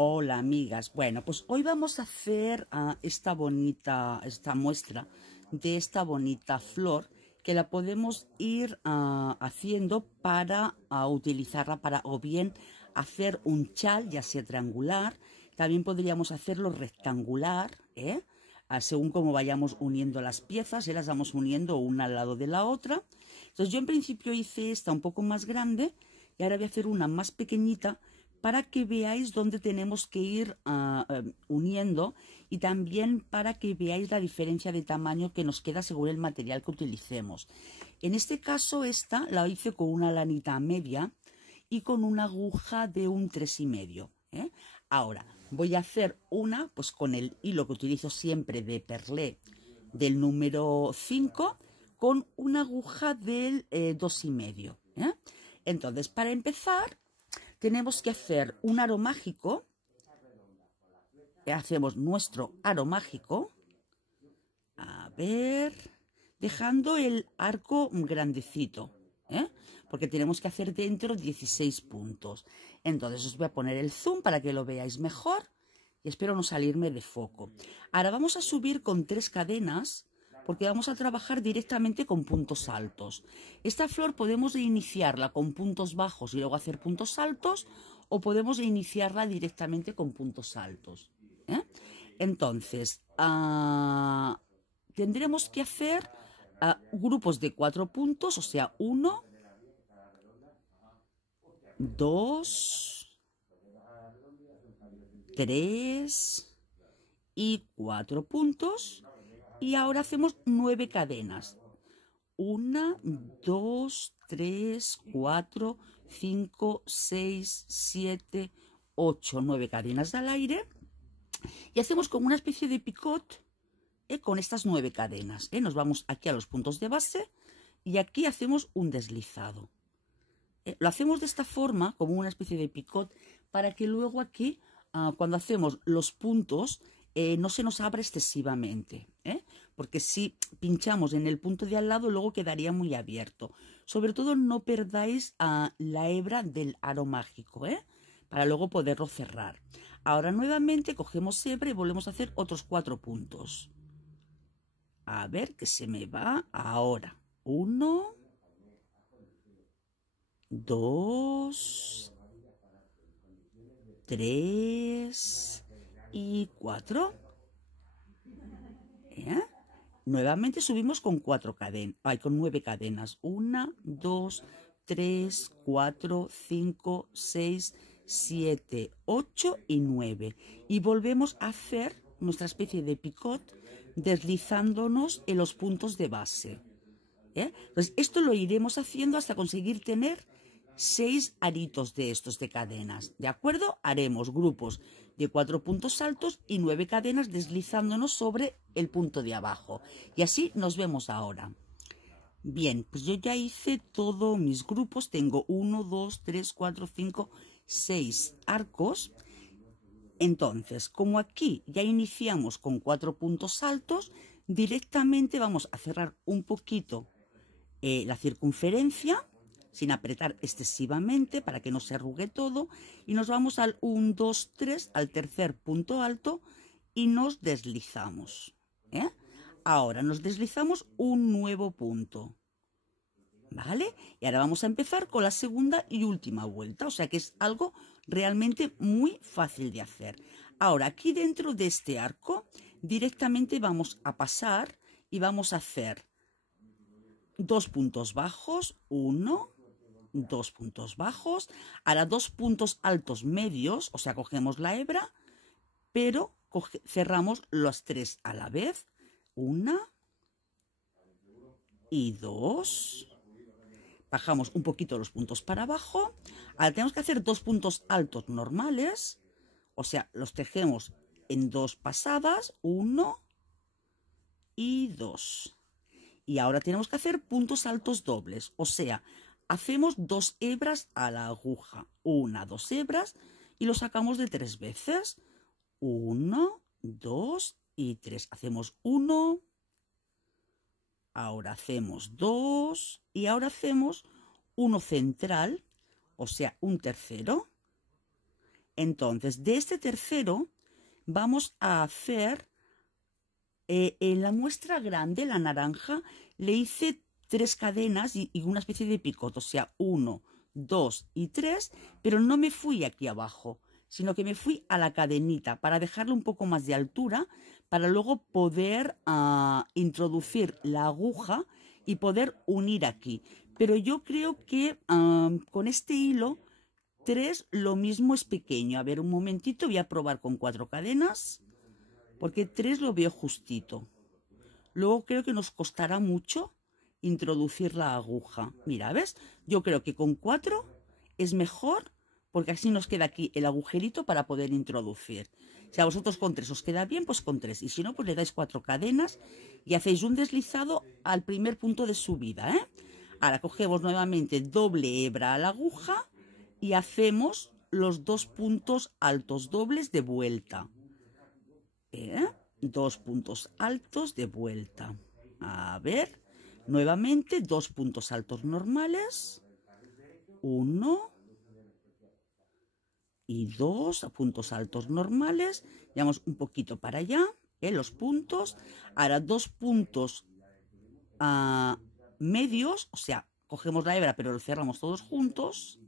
Hola amigas, bueno pues hoy vamos a hacer esta muestra de esta bonita flor que la podemos ir haciendo para utilizarla para o bien hacer un chal, ya sea triangular, también podríamos hacerlo rectangular, según como vayamos uniendo las piezas, las vamos uniendo una al lado de la otra. Entonces yo en principio hice esta un poco más grande y ahora voy a hacer una más pequeñita para que veáis dónde tenemos que ir uniendo y también para que veáis la diferencia de tamaño que nos queda según el material que utilicemos. En este caso esta la hice con una lanita media y con una aguja de un 3,5. Ahora voy a hacer una pues con el hilo que utilizo siempre de perlé del número 5 con una aguja del 2,5. Entonces para empezar tenemos que hacer un aro mágico. Hacemos nuestro aro mágico. A ver, dejando el arco grandecito, porque tenemos que hacer dentro 16 puntos. Entonces os voy a poner el zoom para que lo veáis mejor y espero no salirme de foco. Ahora vamos a subir con 3 cadenas porque vamos a trabajar directamente con puntos altos. Esta flor podemos iniciarla con puntos bajos y luego hacer puntos altos, o podemos iniciarla directamente con puntos altos. Entonces, tendremos que hacer grupos de 4 puntos, o sea, 1, 2, 3 y 4 puntos. Y ahora hacemos 9 cadenas. 1, 2, 3, 4, 5, 6, 7, 8, 9 cadenas al aire. Y hacemos como una especie de picot con estas 9 cadenas. Nos vamos aquí a los puntos de base y aquí hacemos un deslizado. Lo hacemos de esta forma, como una especie de picot, para que luego aquí, cuando hacemos los puntos, no se nos abra excesivamente, porque si pinchamos en el punto de al lado luego quedaría muy abierto. Sobre todo no perdáis la hebra del aro mágico, para luego poderlo cerrar. Ahora nuevamente cogemos hebra y volvemos a hacer otros 4 puntos. A ver que se me va ahora. 1, 2, 3 y 4. Nuevamente subimos con 9 cadenas. 1, 2, 3, 4, 5, 6, 7, 8 y 9. Y volvemos a hacer nuestra especie de picot deslizándonos en los puntos de base. Entonces esto lo iremos haciendo hasta conseguir tener 6 aritos de estos de cadenas, ¿de acuerdo? Haremos grupos de 4 puntos altos y 9 cadenas deslizándonos sobre el punto de abajo. Y así nos vemos ahora. Bien, pues yo ya hice todos mis grupos. Tengo 1, 2, 3, 4, 5, 6 arcos. Entonces, como aquí ya iniciamos con 4 puntos altos, directamente vamos a cerrar un poquito la circunferencia, sin apretar excesivamente para que no se arrugue todo, y nos vamos al 1, 2, 3, al tercer punto alto y nos deslizamos. Ahora nos deslizamos un nuevo punto, ¿vale? Y ahora vamos a empezar con la segunda y última vuelta, o sea que es algo realmente muy fácil de hacer. Ahora aquí dentro de este arco directamente vamos a pasar y vamos a hacer 2 puntos bajos, 1, 2 puntos bajos, ahora 2 puntos altos medios, o sea, cogemos la hebra, pero cerramos los 3 a la vez, 1 y 2, bajamos un poquito los puntos para abajo, ahora tenemos que hacer 2 puntos altos normales, o sea, los tejemos en 2 pasadas, 1 y 2. Y ahora tenemos que hacer puntos altos dobles, o sea, hacemos 2 hebras a la aguja, 1, 2 hebras, y lo sacamos de 3 veces, 1, 2 y 3. Hacemos 1, ahora hacemos 2 y ahora hacemos uno central, o sea, un tercero. Entonces, de este tercero vamos a hacer, en la muestra grande, la naranja, le hice 3 cadenas y una especie de picoto, o sea, 1, 2 y 3, pero no me fui aquí abajo, sino que me fui a la cadenita para dejarle un poco más de altura, para luego poder introducir la aguja y poder unir aquí. Pero yo creo que con este hilo 3 lo mismo es pequeño. A ver, un momentito, voy a probar con 4 cadenas, porque 3 lo veo justito. Luego creo que nos costará mucho introducir la aguja. Mira, ¿ves? Yo creo que con 4 es mejor, porque así nos queda aquí el agujerito para poder introducir. Si a vosotros con 3 os queda bien, pues con 3. Y si no, pues le dais 4 cadenas y hacéis un deslizado al primer punto de subida, ¿eh? Ahora cogemos nuevamente doble hebra a la aguja y hacemos los 2 puntos altos dobles de vuelta. 2 puntos altos de vuelta. A ver, nuevamente 2 puntos altos normales. 1 y 2 puntos altos normales. Llevamos un poquito para allá, los puntos. Ahora 2 puntos medios, o sea, cogemos la hebra pero lo cerramos todos juntos.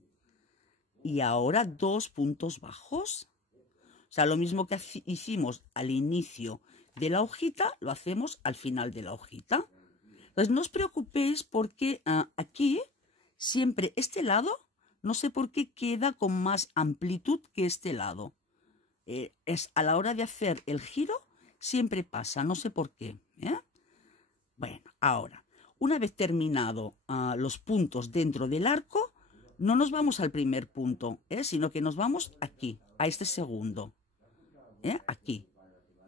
Y ahora 2 puntos bajos. O sea, lo mismo que hicimos al inicio de la hojita, lo hacemos al final de la hojita. Entonces no os preocupéis porque aquí siempre este lado, no sé por qué queda con más amplitud que este lado. Es a la hora de hacer el giro, siempre pasa, no sé por qué. Bueno, ahora, una vez terminado los puntos dentro del arco, no nos vamos al primer punto, sino que nos vamos aquí, a este segundo. Aquí,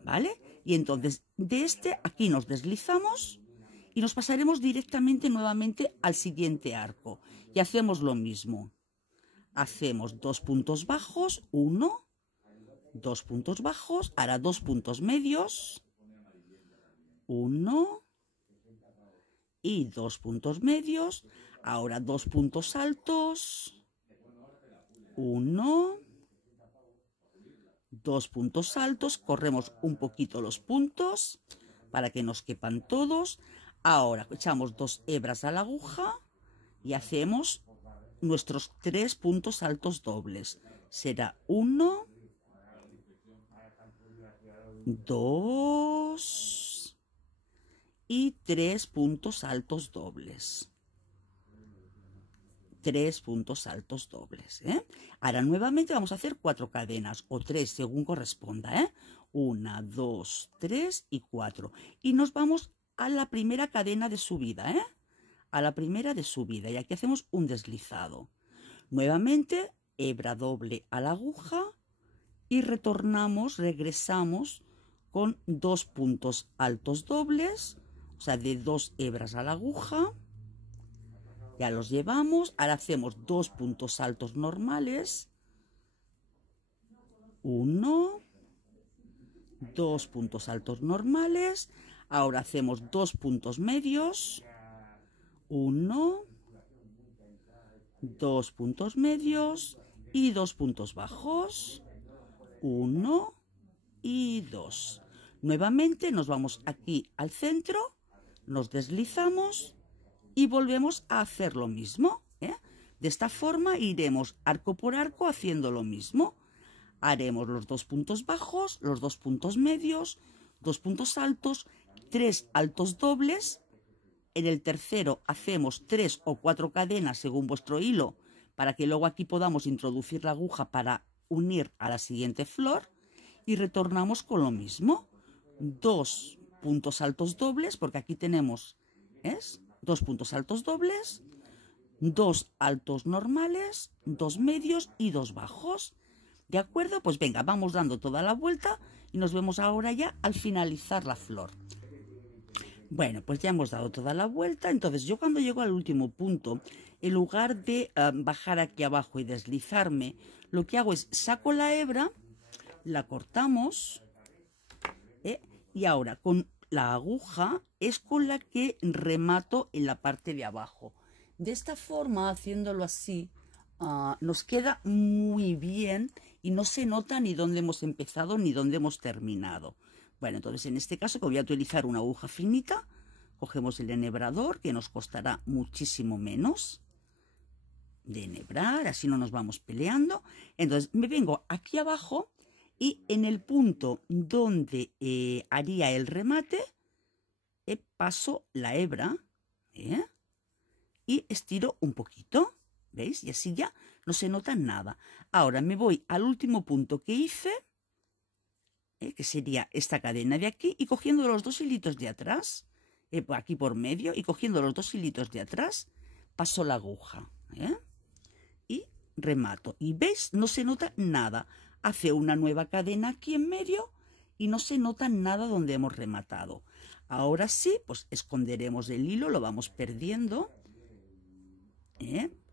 ¿vale? Y entonces de este aquí nos deslizamos y nos pasaremos directamente nuevamente al siguiente arco. Y hacemos lo mismo. Hacemos 2 puntos bajos, 1, 2 puntos bajos, ahora 2 puntos medios, 1 y 2 puntos medios, ahora 2 puntos altos, 1, 2 puntos altos, corremos un poquito los puntos para que nos quepan todos. Ahora echamos 2 hebras a la aguja y hacemos nuestros 3 puntos altos dobles. Será 1, 2 y 3 puntos altos dobles. 3 puntos altos dobles. Ahora nuevamente vamos a hacer 4 cadenas o 3 según corresponda. 1, 2, 3 y 4. Y nos vamos a la primera cadena de subida. A la primera de subida. Y aquí hacemos un deslizado. Nuevamente hebra doble a la aguja y retornamos, regresamos con 2 puntos altos dobles. O sea, de 2 hebras a la aguja. Ya los llevamos, ahora hacemos 2 puntos altos normales, 1, 2 puntos altos normales, ahora hacemos 2 puntos medios, 1, 2 puntos medios y 2 puntos bajos, 1 y 2. Nuevamente nos vamos aquí al centro, nos deslizamos y volvemos a hacer lo mismo. De esta forma iremos arco por arco haciendo lo mismo. Haremos los 2 puntos bajos, los 2 puntos medios, 2 puntos altos, 3 altos dobles. En el tercero hacemos 3 o 4 cadenas según vuestro hilo, para que luego aquí podamos introducir la aguja para unir a la siguiente flor. Y retornamos con lo mismo. 2 puntos altos dobles, porque aquí tenemos 2 puntos altos dobles, 2 altos normales, 2 medios y 2 bajos. ¿De acuerdo? Pues venga, vamos dando toda la vuelta y nos vemos ahora ya al finalizar la flor. Bueno, pues ya hemos dado toda la vuelta. Entonces yo cuando llego al último punto, en lugar de bajar aquí abajo y deslizarme, lo que hago es saco la hebra, la cortamos y ahora con la aguja es con la que remato en la parte de abajo. De esta forma, haciéndolo así, nos queda muy bien y no se nota ni dónde hemos empezado ni dónde hemos terminado. Bueno, entonces en este caso que voy a utilizar una aguja finita, cogemos el enhebrador, que nos costará muchísimo menos de enhebrar, así no nos vamos peleando. Entonces me vengo aquí abajo y en el punto donde haría el remate, paso la hebra y estiro un poquito, ¿veis? Y así ya no se nota nada. Ahora me voy al último punto que hice, que sería esta cadena de aquí, y cogiendo los dos hilitos de atrás, aquí por medio, y cogiendo los dos hilitos de atrás, paso la aguja, y remato. Y ¿veis? No se nota nada. Hace una nueva cadena aquí en medio y no se nota nada donde hemos rematado. Ahora sí, pues esconderemos el hilo, lo vamos perdiendo.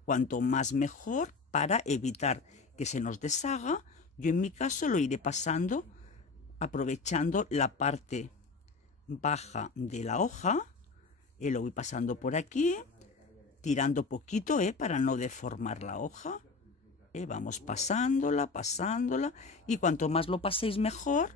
Cuanto más mejor, para evitar que se nos deshaga. Yo en mi caso lo iré pasando aprovechando la parte baja de la hoja. Lo voy pasando por aquí, tirando poquito para no deformar la hoja. Vamos pasándola, pasándola, y cuanto más lo paséis mejor,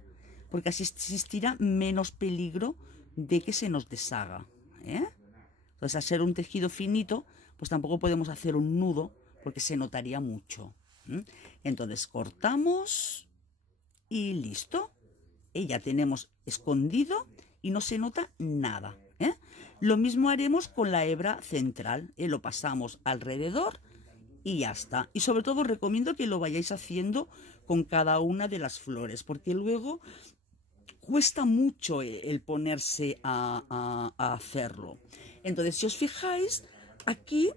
porque así existirá menos peligro de que se nos deshaga. Entonces, al ser un tejido finito, pues tampoco podemos hacer un nudo porque se notaría mucho. Entonces cortamos y listo. Ya tenemos escondido y no se nota nada. Lo mismo haremos con la hebra central. Lo pasamos alrededor y ya está. Y sobre todo recomiendo que lo vayáis haciendo con cada una de las flores, porque luego cuesta mucho el ponerse a hacerlo. Entonces, si os fijáis, aquí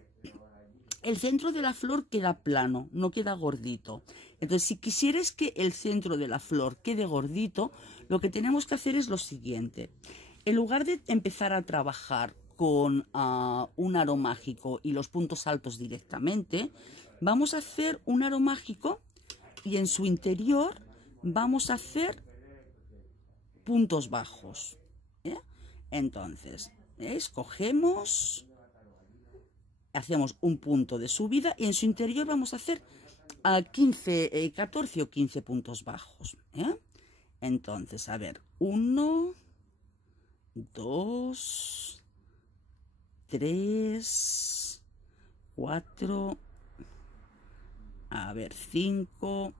el centro de la flor queda plano, no queda gordito. Entonces, si quisierais que el centro de la flor quede gordito, lo que tenemos que hacer es lo siguiente. En lugar de empezar a trabajar con un aro mágico y los puntos altos directamente, vamos a hacer un aro mágico y en su interior vamos a hacer puntos bajos. Entonces, escogemos, hacemos un punto de subida y en su interior vamos a hacer 14 o 15 puntos bajos. Entonces, a ver, 1, 2, 3, 4, a ver, 5,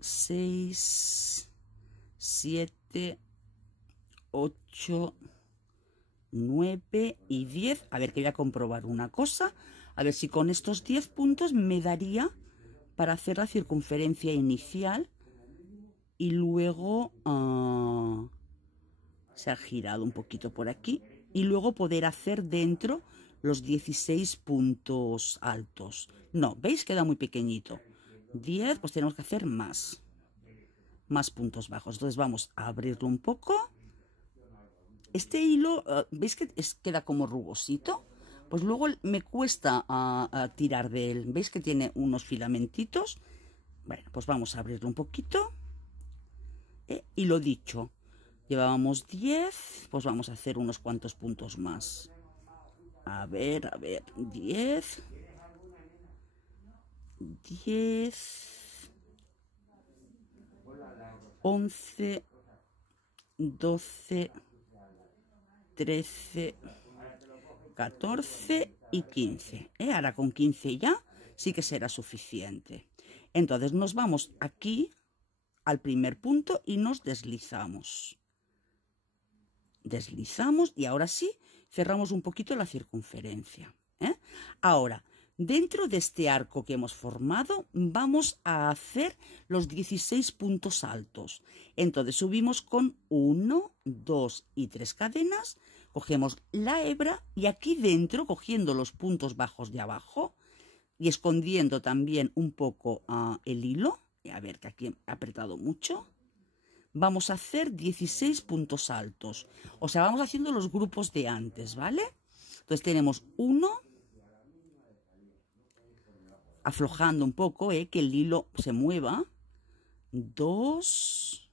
6, 7, 8, 9 y 10. A ver, que voy a comprobar una cosa. A ver si con estos 10 puntos me daría para hacer la circunferencia inicial y luego se ha girado un poquito por aquí y luego poder hacer dentro los 16 puntos altos. No, ¿veis? Queda muy pequeñito. 10, pues tenemos que hacer más puntos bajos. Entonces vamos a abrirlo un poco. Este hilo, ¿veis que queda como rugosito? Pues luego me cuesta tirar de él. ¿Veis que tiene unos filamentitos? Bueno, pues vamos a abrirlo un poquito. Y lo dicho, llevábamos 10, pues vamos a hacer unos cuantos puntos más. A ver, 10, 11, 12, 13, 14 y 15. Ahora con 15 ya sí que será suficiente. Entonces nos vamos aquí al primer punto y nos deslizamos. Deslizamos y ahora sí cerramos un poquito la circunferencia. Ahora, dentro de este arco que hemos formado vamos a hacer los 16 puntos altos. Entonces subimos con 1, 2 y 3 cadenas, cogemos la hebra y aquí dentro, cogiendo los puntos bajos de abajo y escondiendo también un poco el hilo, a ver que aquí he apretado mucho, vamos a hacer 16 puntos altos. O sea, vamos haciendo los grupos de antes, ¿vale? Entonces tenemos 1, aflojando un poco, que el hilo se mueva, 2,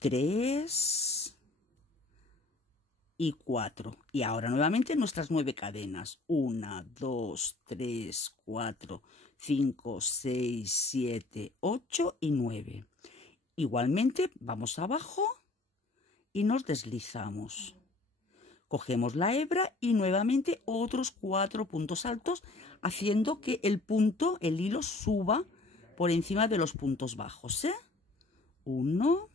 3 y 4. Y ahora nuevamente nuestras 9 cadenas. 1, 2, 3, 4, 5, 6, 7, 8 y 9. Igualmente vamos abajo y nos deslizamos. Cogemos la hebra y nuevamente otros 4 puntos altos, haciendo que el hilo suba por encima de los puntos bajos. 1,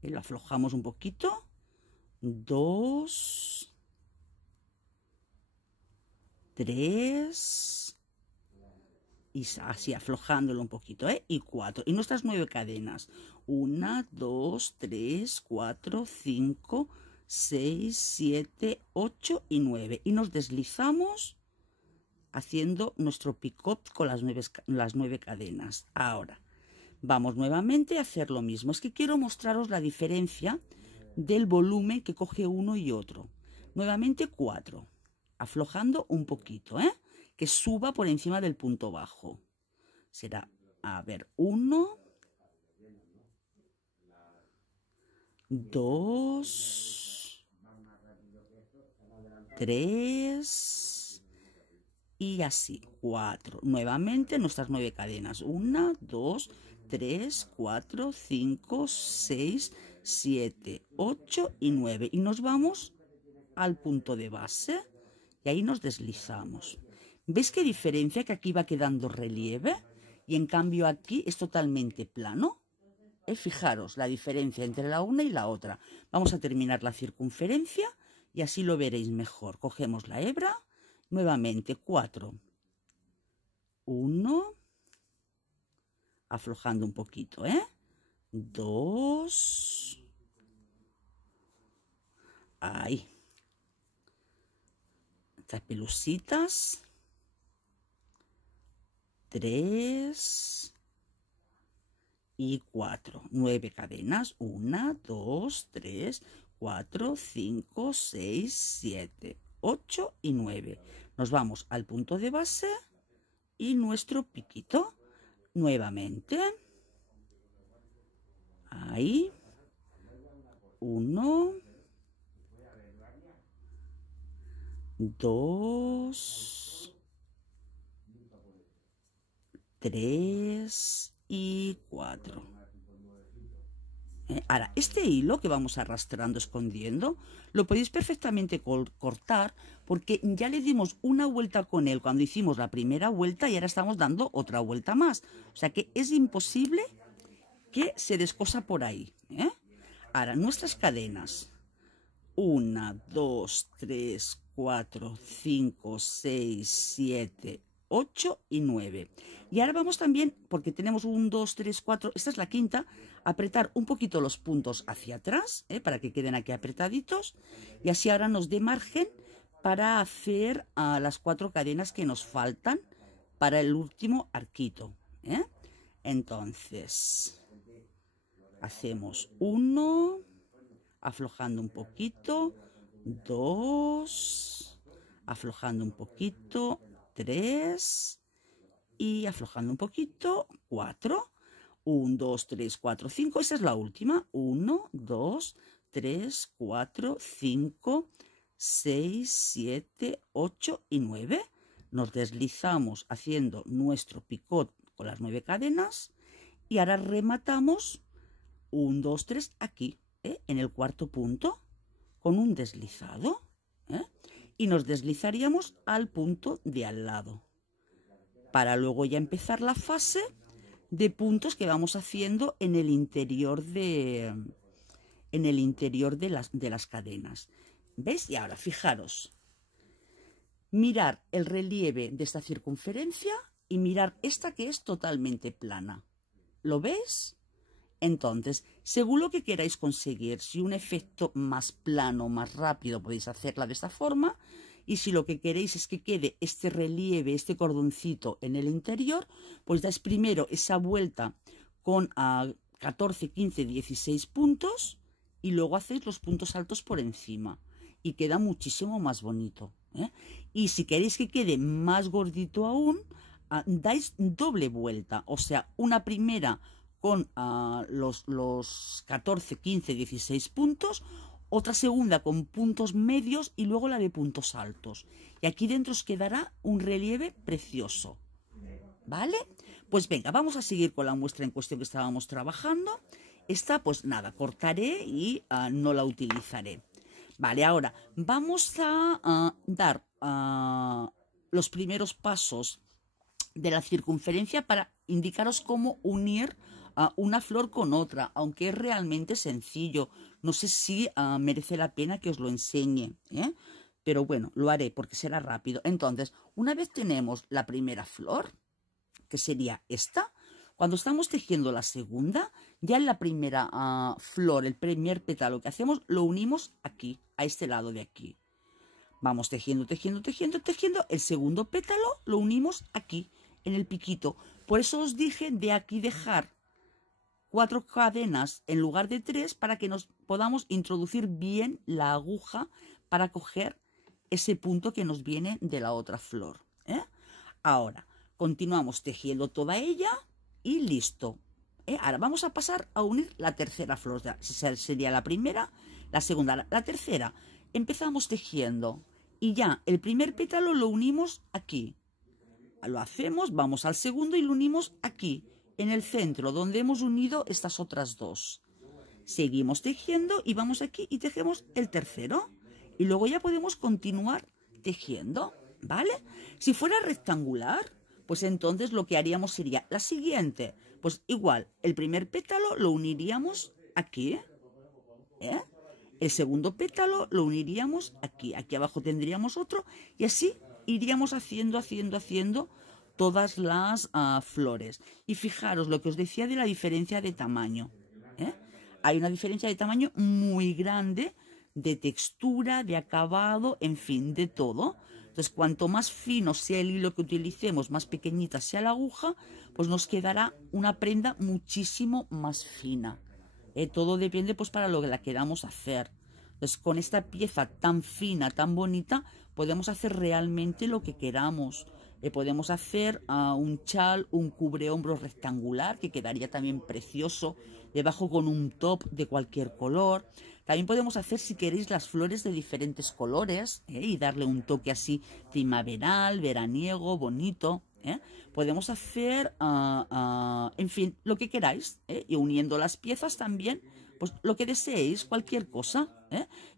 lo aflojamos un poquito, 2, 3, y así aflojándolo un poquito, y 4. Y nuestras 9 cadenas, 1, 2, 3, 4, 5, 6, 7, 8 y 9. Y nos deslizamos haciendo nuestro picot con las 9 cadenas. Ahora vamos nuevamente a hacer lo mismo. Es que quiero mostraros la diferencia del volumen que coge uno y otro. Nuevamente 4, aflojando un poquito, que suba por encima del punto bajo. Será, a ver, 1, 2, 3 y así, 4. Nuevamente nuestras 9 cadenas. 1, 2, 3, 4, 5, 6, 7, 8 y 9. Y nos vamos al punto de base y ahí nos deslizamos. ¿Ves qué diferencia? Que aquí va quedando relieve y en cambio aquí es totalmente plano. Fijaros la diferencia entre la una y la otra. Vamos a terminar la circunferencia y así lo veréis mejor. Cogemos la hebra, nuevamente 4, 1, aflojando un poquito, 2, ahí, estas pelusitas, 3 y 4, 9 cadenas, 1, 2, 3, 4, 5, 6, 7, 8 y 9. Nos vamos al punto de base y nuestro piquito. Nuevamente, ahí, 1, 2, 3 y 4. Ahora, este hilo que vamos arrastrando, escondiendo, lo podéis perfectamente cortar porque ya le dimos una vuelta con él cuando hicimos la primera vuelta y ahora estamos dando otra vuelta más. O sea que es imposible que se descosa por ahí. Ahora, nuestras cadenas. 1, 2, 3, 4, 5, 6, 7, 8 y 9. Y ahora vamos también, porque tenemos 1, 2, 3, 4, esta es la quinta, apretar un poquito los puntos hacia atrás, para que queden aquí apretaditos, y así ahora nos dé margen para hacer las 4 cadenas que nos faltan para el último arquito. Entonces, hacemos 1, aflojando un poquito, 2, aflojando un poquito, 3 y aflojando un poquito, 4. 1, 2, 3, 4, 5. Esa es la última. 1, 2, 3, 4, 5, 6, 7, 8 y 9. Nos deslizamos haciendo nuestro picot con las 9 cadenas y ahora rematamos 1, 2, 3 aquí, en el cuarto punto con un deslizado, y nos deslizaríamos al punto de al lado para luego ya empezar la fase de puntos que vamos haciendo en el interior de las cadenas. ¿Veis? Y ahora fijaros, mirar el relieve de esta circunferencia y mirar esta que es totalmente plana. ¿Lo veis? Entonces, según lo que queráis conseguir, si un efecto más plano, más rápido, podéis hacerla de esta forma. Y si lo que queréis es que quede este relieve, este cordoncito en el interior, pues dais primero esa vuelta con 14, 15, 16 puntos y luego hacéis los puntos altos por encima. Y queda muchísimo más bonito. Y si queréis que quede más gordito aún, dais doble vuelta. O sea, una primera con los 14, 15, 16 puntos, otra segunda con puntos medios y luego la de puntos altos. Y aquí dentro os quedará un relieve precioso. ¿Vale? Pues venga, vamos a seguir con la muestra en cuestión que estábamos trabajando. Esta, pues nada, cortaré y no la utilizaré. Vale, ahora vamos a dar los primeros pasos de la circunferencia para indicaros cómo unir una flor con otra, aunque es realmente sencillo. No sé si merece la pena que os lo enseñe, ¿eh? Pero bueno, lo haré porque será rápido. Entonces, una vez tenemos la primera flor, que sería esta, cuando estamos tejiendo la segunda, ya en la primera flor, el primer pétalo que hacemos, lo unimos aquí, a este lado de aquí. Vamos tejiendo, tejiendo, tejiendo, tejiendo. El segundo pétalo lo unimos aquí, en el piquito. Por eso os dije de aquí dejar 4 cadenas en lugar de 3 para que nos podamos introducir bien la aguja para coger ese punto que nos viene de la otra flor, ¿eh? Ahora, continuamos tejiendo toda ella y listo. Ahora vamos a pasar a unir la tercera flor. Sería la primera, la segunda, la tercera. Empezamos tejiendo y ya el primer pétalo lo unimos aquí. Lo hacemos, vamos al segundo y lo unimos aquí, en el centro, donde hemos unido estas otras dos. Seguimos tejiendo y vamos aquí y tejemos el tercero. Y luego ya podemos continuar tejiendo, ¿vale? Si fuera rectangular, pues entonces lo que haríamos sería la siguiente. Pues igual, el primer pétalo lo uniríamos aquí, ¿eh? El segundo pétalo lo uniríamos aquí. Aquí abajo tendríamos otro y así iríamos haciendo todas las flores. Y fijaros lo que os decía de la diferencia de tamaño, ¿eh? Hay una diferencia de tamaño muy grande, de textura, de acabado, en fin, de todo. Entonces, cuanto más fino sea el hilo que utilicemos, más pequeñita sea la aguja, pues nos quedará una prenda muchísimo más fina. Todo depende pues para lo que la queramos hacer. Entonces, con esta pieza tan fina, tan bonita, podemos hacer realmente lo que queramos. Podemos hacer un chal, un cubrehombros rectangular, que quedaría también precioso, debajo con un top de cualquier color. También podemos hacer, si queréis, las flores de diferentes colores, y darle un toque así primaveral, veraniego, bonito. Podemos hacer, en fin, lo que queráis, y uniendo las piezas también, pues lo que deseéis, cualquier cosa,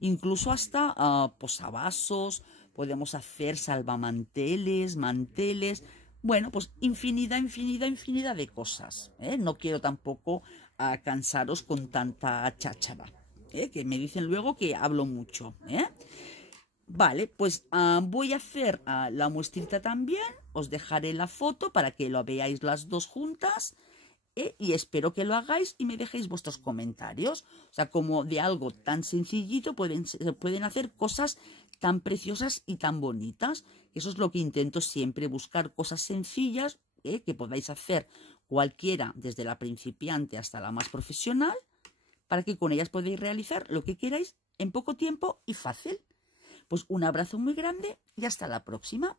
incluso hasta posavasos. Podemos hacer salvamanteles, manteles, bueno, pues infinidad de cosas, No quiero tampoco cansaros con tanta cháchara, que me dicen luego que hablo mucho, Vale, pues voy a hacer la muestrita también, os dejaré la foto para que lo veáis las dos juntas, y espero que lo hagáis y me dejéis vuestros comentarios. O sea, como de algo tan sencillito se pueden hacer cosas tan preciosas y tan bonitas. Eso es lo que intento siempre, buscar cosas sencillas que podáis hacer cualquiera, desde la principiante hasta la más profesional, para que con ellas podáis realizar lo que queráis en poco tiempo y fácil. Pues un abrazo muy grande y hasta la próxima.